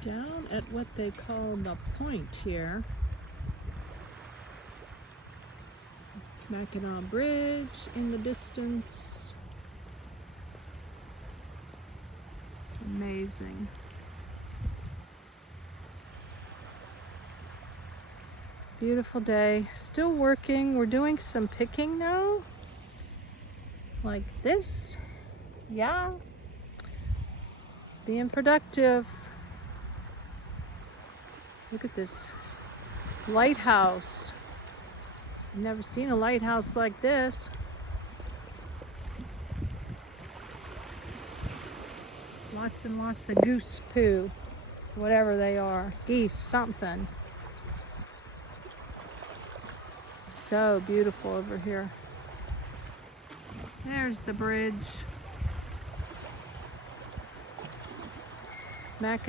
Down at what they call the point here. Mackinac Bridge in the distance. Amazing. Beautiful day. Still working. We're doing some picking now. Like this. Yeah. Being productive. Look at this lighthouse. I've never seen a lighthouse like this. Lots and lots of goose poo. Whatever they are. Geese, something. So beautiful over here. There's the bridge.